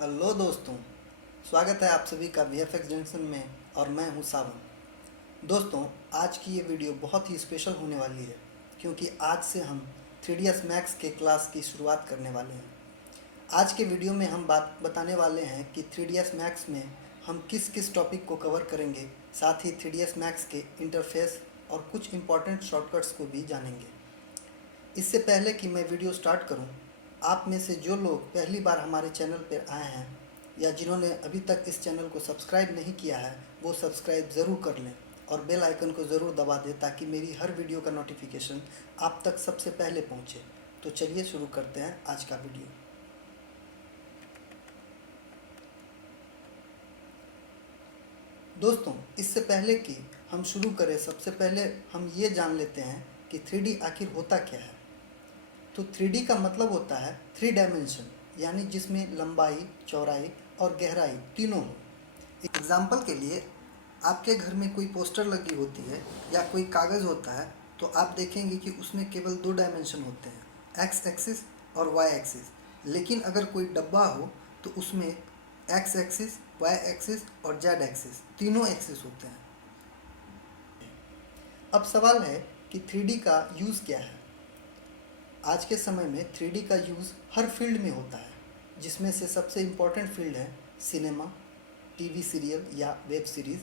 Hello दोस्तों, स्वागत है आप सभी का VFX जंक्शन में। और मैं हूं सावन। दोस्तों, आज की ये वीडियो बहुत ही स्पेशल होने वाली है क्योंकि आज से हम 3ds Max के क्लास की शुरुआत करने वाले हैं। आज के वीडियो में हम बात बताने वाले हैं कि 3ds Max में हम किस किस टॉपिक को कवर करेंगे, साथ ही 3ds Max के इंटरफेस और कुछ इम्पॉर्टेंट शॉर्टकट्स को भी जानेंगे। इससे पहले कि मैं वीडियो स्टार्ट करूं, आप में से जो लोग पहली बार हमारे चैनल पर आए हैं या जिन्होंने अभी तक इस चैनल को सब्सक्राइब नहीं किया है, वो सब्सक्राइब ज़रूर कर लें और बेल आइकन को ज़रूर दबा दें ताकि मेरी हर वीडियो का नोटिफिकेशन आप तक सबसे पहले पहुंचे। तो चलिए शुरू करते हैं आज का वीडियो। दोस्तों, इससे पहले कि हम शुरू करें, सबसे पहले हम ये जान लेते हैं कि 3D आखिर होता क्या है। तो 3D का मतलब होता है 3 डायमेंशन, यानी जिसमें लंबाई, चौड़ाई और गहराई तीनों हो। एग्जाम्पल के लिए, आपके घर में कोई पोस्टर लगी होती है या कोई कागज़ होता है तो आप देखेंगे कि उसमें केवल 2 डायमेंशन होते हैं, एक्स एक्सिस और वाई एक्सिस। लेकिन अगर कोई डब्बा हो तो उसमें एक्स एक्सिस, वाई एक्सिस और जेड एक्सिस तीनों एक्सिस होते हैं। अब सवाल है कि 3D का यूज़ क्या है। आज के समय में 3D का यूज़ हर फील्ड में होता है, जिसमें से सबसे इम्पॉर्टेंट फील्ड है सिनेमा, टीवी सीरियल या web series,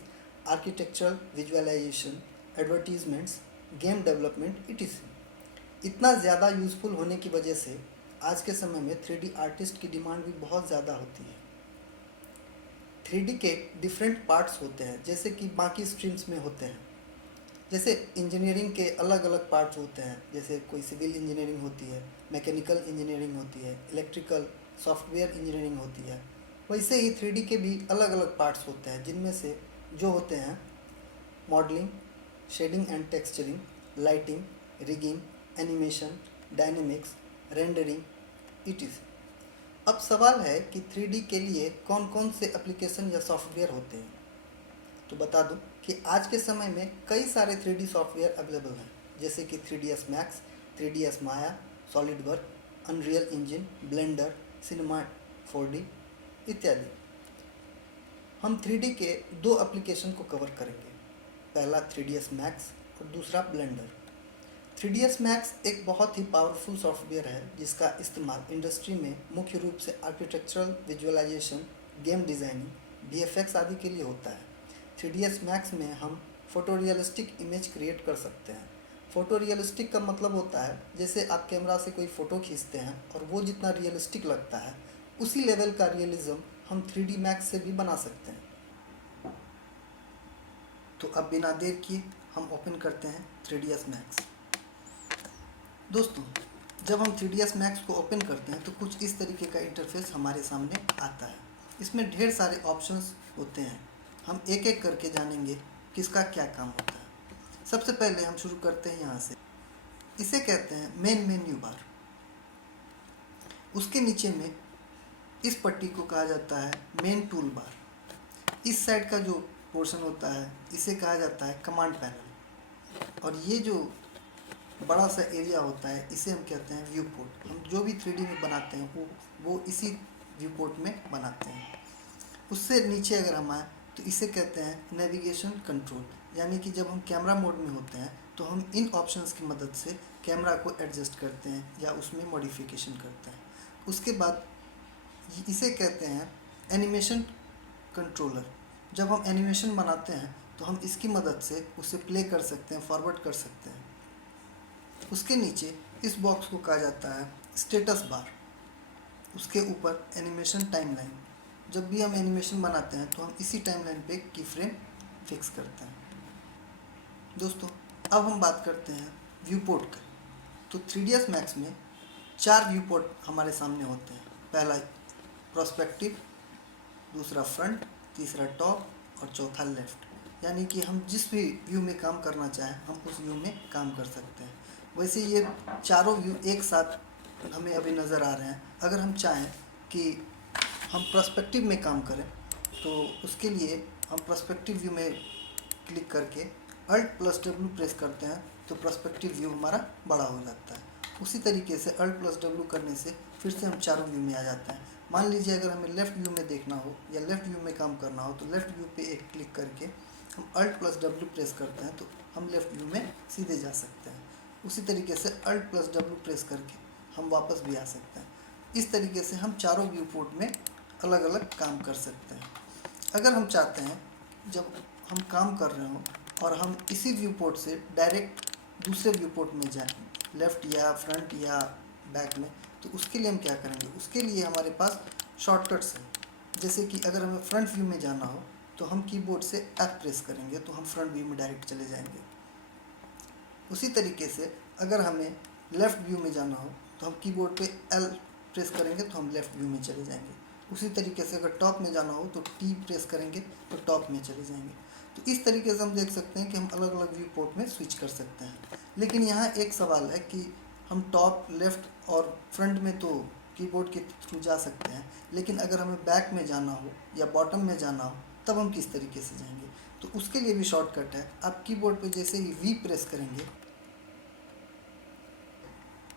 architectural visualisation, advertisements, game development etc. इतना ज़्यादा यूज़फुल होने की वजह से आज के समय में 3D आर्टिस्ट की डिमांड भी बहुत ज़्यादा होती है। 3D के डिफरेंट पार्ट्स होते हैं, जैसे कि बाकी स्ट्रीम्स में होते हैं। जैसे इंजीनियरिंग के अलग अलग पार्ट्स होते हैं, जैसे कोई सिविल इंजीनियरिंग होती है, मैकेनिकल इंजीनियरिंग होती है, इलेक्ट्रिकल, सॉफ्टवेयर इंजीनियरिंग होती है। वैसे ही 3D के भी अलग अलग पार्ट्स होते हैं, जिनमें से जो होते हैं modelling, shading and texturing, lighting, rigging, animation, dynamics, rendering etc. अब सवाल है कि 3D के लिए कौन कौन से एप्लीकेशन या सॉफ्टवेयर होते हैं। तो बता दूं कि आज के समय में कई सारे 3D सॉफ्टवेयर अवेलेबल हैं, जैसे कि 3ds Max, 3ds Maya, SolidWork, unreal engine, blender, cinema 4D इत्यादि। हम 3D के 2 एप्लीकेशन को कवर करेंगे, पहला 3ds Max और दूसरा ब्लेंडर। 3ds Max एक बहुत ही पावरफुल सॉफ्टवेयर है जिसका इस्तेमाल इंडस्ट्री में मुख्य रूप से architectural visualisation, game designing, VFX आदि के लिए होता है। 3ds Max में हम फ़ोटो रियलिस्टिक इमेज क्रिएट कर सकते हैं। फ़ोटो रियलिस्टिक का मतलब होता है जैसे आप कैमरा से कोई फ़ोटो खींचते हैं और वो जितना रियलिस्टिक लगता है, उसी लेवल का रियलिज़म हम 3D Max से भी बना सकते हैं। तो अब बिना देर किए हम ओपन करते हैं 3ds Max। दोस्तों, जब हम 3ds Max को ओपन करते हैं तो कुछ इस तरीके का इंटरफेस हमारे सामने आता है। इसमें ढेर सारे ऑप्शंस होते हैं, हम एक एक करके जानेंगे किसका क्या काम होता है। सबसे पहले हम शुरू करते हैं यहाँ से। इसे कहते हैं मेन मेन्यू बार। उसके नीचे में इस पट्टी को कहा जाता है मेन टूल बार। इस साइड का जो पोर्शन होता है इसे कहा जाता है कमांड पैनल। और ये जो बड़ा सा एरिया होता है इसे हम कहते हैं व्यू पोर्ट। हम जो भी 3D में बनाते हैं वो इसी व्यू पोर्ट में बनाते हैं। उससे नीचे अगर हम आए तो इसे कहते हैं नेविगेशन कंट्रोल, यानी कि जब हम कैमरा मोड में होते हैं तो हम इन ऑप्शंस की मदद से कैमरा को एडजस्ट करते हैं या उसमें मॉडिफिकेशन करते हैं। उसके बाद इसे कहते हैं एनिमेशन कंट्रोलर। जब हम एनिमेशन बनाते हैं तो हम इसकी मदद से उसे प्ले कर सकते हैं, फॉरवर्ड कर सकते हैं। उसके नीचे इस बॉक्स को कहा जाता है स्टेटस बार। उसके ऊपर एनिमेशन टाइमलाइन। जब भी हम एनिमेशन बनाते हैं तो हम इसी टाइमलाइन पे की फ्रेम फिक्स करते हैं। दोस्तों, अब हम बात करते हैं व्यू पोर्ट का। तो 3ds Max में 4 व्यू पोर्ट हमारे सामने होते हैं। पहला प्रोस्पेक्टिव, दूसरा फ्रंट, तीसरा टॉप और चौथा लेफ़्ट। यानी कि हम जिस भी व्यू में काम करना चाहें हम उस व्यू में काम कर सकते हैं। वैसे ये चारों व्यू एक साथ हमें अभी नज़र आ रहे हैं। अगर हम चाहें कि हम पर्सपेक्टिव में काम करें तो उसके लिए हम पर्सपेक्टिव व्यू में क्लिक करके Alt+W प्रेस करते हैं तो पर्सपेक्टिव व्यू हमारा बड़ा हो जाता है। उसी तरीके से Alt+W करने से फिर से हम चारों व्यू में आ जाते हैं। मान लीजिए अगर हमें लेफ़्ट व्यू में देखना हो या लेफ़्ट व्यू में काम करना हो तो लेफ़्ट व्यू पे एक क्लिक करके हम अल्ट प्लस डब्ल्यू प्रेस करते हैं तो हम लेफ़्ट व्यू में सीधे जा सकते हैं। उसी तरीके से अल्ट प्लस डब्ल्यू प्रेस करके हम वापस भी आ सकते हैं। इस तरीके से हम चारों व्यू पोर्ट में अलग अलग काम कर सकते हैं। अगर हम चाहते हैं जब हम काम कर रहे हों और हम इसी व्यू पोर्ट से डायरेक्ट दूसरे व्यू पोर्ट में जाएं, लेफ़्ट या फ्रंट या बैक में, तो उसके लिए हम क्या करेंगे, उसके लिए हमारे पास शॉर्टकट्स हैं। जैसे कि अगर हमें फ्रंट व्यू में जाना हो तो हम कीबोर्ड से F प्रेस करेंगे तो हम फ्रंट व्यू में डायरेक्ट चले जाएंगे। उसी तरीके से अगर हमें लेफ़्ट व्यू में जाना हो तो हम कीबोर्ड पे L प्रेस करेंगे तो हम लेफ़्ट व्यू में चले जाएंगे। उसी तरीके से अगर टॉप में जाना हो तो T प्रेस करेंगे तो टॉप में चले जाएंगे। तो इस तरीके से हम देख सकते हैं कि हम अलग अलग व्यू पोर्ट में स्विच कर सकते हैं। लेकिन यहाँ एक सवाल है कि हम टॉप, लेफ़्ट और फ्रंट में तो कीबोर्ड के थ्रू जा सकते हैं, लेकिन अगर हमें बैक में जाना हो या बॉटम में जाना हो तब हम किस तरीके से जाएंगे। तो उसके लिए भी शॉर्टकट है। आप कीबोर्ड पे जैसे ही V प्रेस करेंगे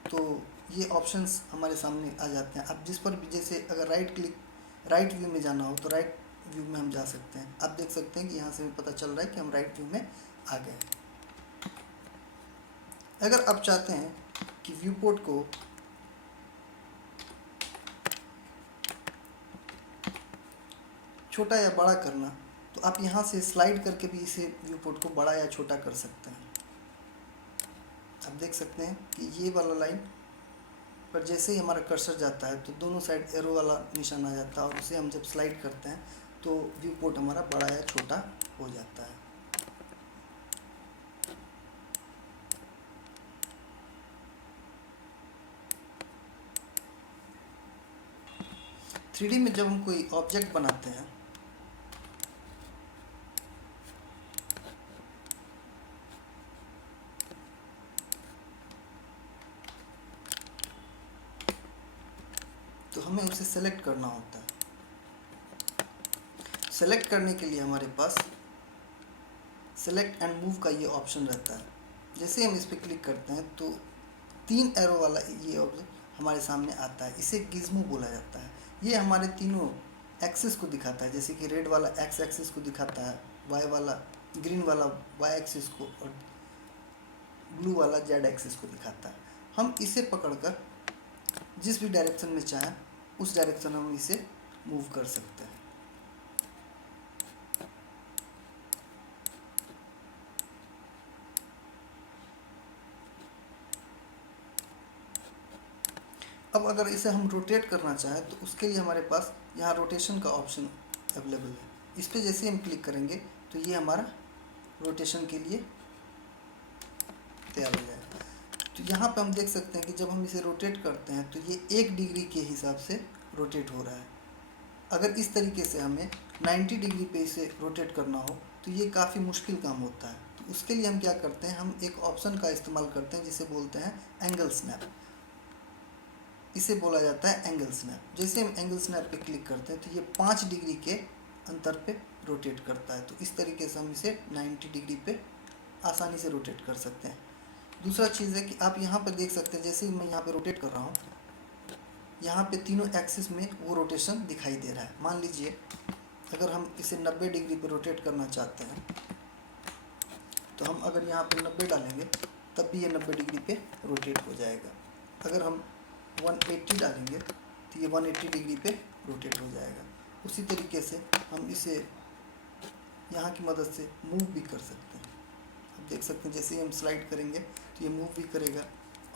तो ये ऑप्शंस हमारे सामने आ जाते हैं। अब जिस पर भी, जैसे अगर राइट व्यू में जाना हो तो राइट व्यू में हम जा सकते हैं। आप देख सकते हैं कि यहाँ से हमें पता चल रहा है कि हम राइट व्यू में आ गए हैं। अगर आप चाहते हैं कि व्यू पोर्ट को छोटा या बड़ा करना तो आप यहाँ से स्लाइड करके भी इसे व्यू पोर्ट को बड़ा या छोटा कर सकते हैं। आप देख सकते हैं कि ये वाला लाइन पर जैसे ही हमारा कर्सर जाता है तो दोनों साइड एरो वाला निशान आ जाता है और उसे हम जब स्लाइड करते हैं तो व्यू पोर्ट हमारा बड़ा या छोटा हो जाता है। थ्री डी में जब हम कोई ऑब्जेक्ट बनाते हैं तो हमें उसे सेलेक्ट करना होता है। सेलेक्ट करने के लिए हमारे पास सेलेक्ट एंड मूव का ये ऑप्शन रहता है। जैसे हम इस पर क्लिक करते हैं तो 3 एरो वाला ये ऑब्जेक्ट हमारे सामने आता है। इसे गिज़्मो बोला जाता है। ये हमारे तीनों एक्सिस को दिखाता है, जैसे कि रेड वाला एक्स एक्सिस को दिखाता है, ग्रीन वाला वाई एक्सिस को और ब्लू वाला जेड एक्सिस को दिखाता है। हम इसे पकड़कर जिस भी डायरेक्शन में चाहें उस डायरेक्शन में हम इसे मूव कर सकते हैं। अब अगर इसे हम रोटेट करना चाहें तो उसके लिए हमारे पास यहाँ रोटेशन का ऑप्शन अवेलेबल है। इस पर जैसे हम क्लिक करेंगे तो ये हमारा रोटेशन के लिए तैयार हो जाएगा। तो यहाँ पे हम देख सकते हैं कि जब हम इसे रोटेट करते हैं तो ये 1 डिग्री के हिसाब से रोटेट हो रहा है। अगर इस तरीके से हमें 90 डिग्री पे इसे रोटेट करना हो तो ये काफ़ी मुश्किल काम होता है। तो उसके लिए हम क्या करते हैं, हम एक ऑप्शन का इस्तेमाल करते हैं जिसे बोलते हैं एंगल स्नैप। इसे बोला जाता है एंगल स्नैप। जैसे हम एंगल स्नैप पे क्लिक करते हैं तो ये 5 डिग्री के अंतर पे रोटेट करता है। तो इस तरीके से हम इसे 90 डिग्री पे आसानी से रोटेट कर सकते हैं। दूसरा चीज़ है कि आप यहाँ पर देख सकते हैं, जैसे मैं यहाँ पे रोटेट कर रहा हूँ, यहाँ पे तीनों एक्सिस में वो रोटेशन दिखाई दे रहा है। मान लीजिए अगर हम इसे 90 डिग्री पे रोटेट करना चाहते हैं तो हम अगर यहाँ पे 90 डालेंगे तब भी ये 90 डिग्री पे रोटेट हो जाएगा। अगर हम 180 डालेंगे तो ये 180 डिग्री पे रोटेट हो जाएगा। उसी तरीके से हम इसे यहाँ की मदद से मूव भी कर सकते हैं। आप देख सकते हैं जैसे ही हम स्लाइड करेंगे तो ये मूव भी करेगा।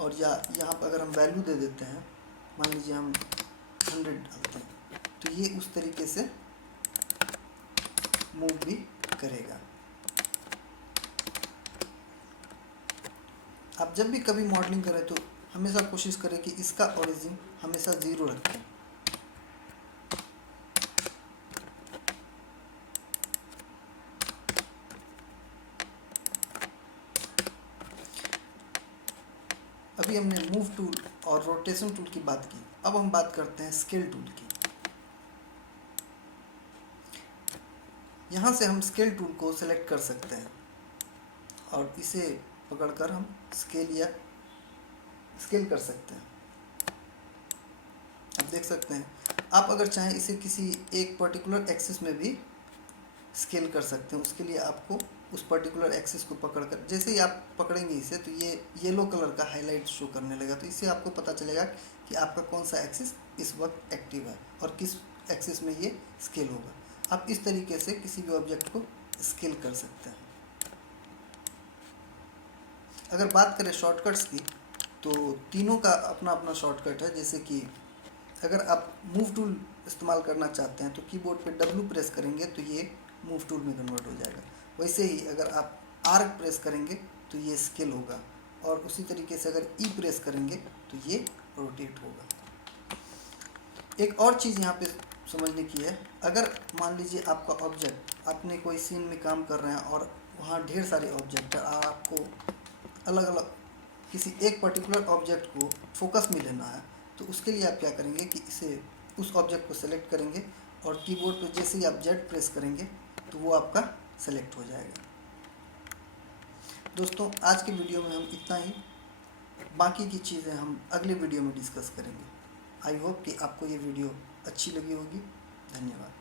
और या यहाँ पर अगर हम वैल्यू दे देते हैं, मान लीजिए हम 100 डालते हैं तो ये उस तरीके से मूव भी करेगा। आप जब भी कभी मॉडलिंग करें तो हमेशा कोशिश करें कि इसका ओरिजिन हमेशा 0 रखें। अभी हमने मूव टूल और रोटेशन टूल की बात की, अब हम बात करते हैं स्केल टूल की। यहाँ से हम स्केल टूल को सेलेक्ट कर सकते हैं और इसे पकड़कर हम स्केल कर सकते हैं। आप देख सकते हैं आप अगर चाहें इसे किसी एक पर्टिकुलर एक्सिस में भी स्केल कर सकते हैं। उसके लिए आपको उस पर्टिकुलर एक्सिस को पकड़कर, जैसे ही आप पकड़ेंगे इसे तो ये येलो कलर का हाईलाइट शो करने लगेगा। तो इससे आपको पता चलेगा कि आपका कौन सा एक्सिस इस वक्त एक्टिव है और किस एक्सिस में ये स्केल होगा। आप इस तरीके से किसी भी ऑब्जेक्ट को स्केल कर सकते हैं। अगर बात करें शॉर्टकट्स की, तो तीनों का अपना अपना शॉर्टकट है। जैसे कि अगर आप मूव टूल इस्तेमाल करना चाहते हैं तो कीबोर्ड पे W प्रेस करेंगे तो ये मूव टूल में कन्वर्ट हो जाएगा। वैसे ही अगर आप R प्रेस करेंगे तो ये स्केल होगा, और उसी तरीके से अगर E प्रेस करेंगे तो ये रोटेट होगा। एक और चीज़ यहाँ पे समझने की है, अगर मान लीजिए आपका ऑब्जेक्ट, आपने कोई सीन में काम कर रहे हैं और वहाँ ढेर सारे ऑब्जेक्ट है और आपको अलग अलग किसी एक पर्टिकुलर ऑब्जेक्ट को फोकस में लेना है, तो उसके लिए आप क्या करेंगे कि इसे उस ऑब्जेक्ट को सेलेक्ट करेंगे और कीबोर्ड पे जैसे ही आप Z प्रेस करेंगे तो वो आपका सेलेक्ट हो जाएगा। दोस्तों, आज के वीडियो में हम इतना ही, बाकी की चीज़ें हम अगले वीडियो में डिस्कस करेंगे। आई होप कि आपको ये वीडियो अच्छी लगी होगी। धन्यवाद।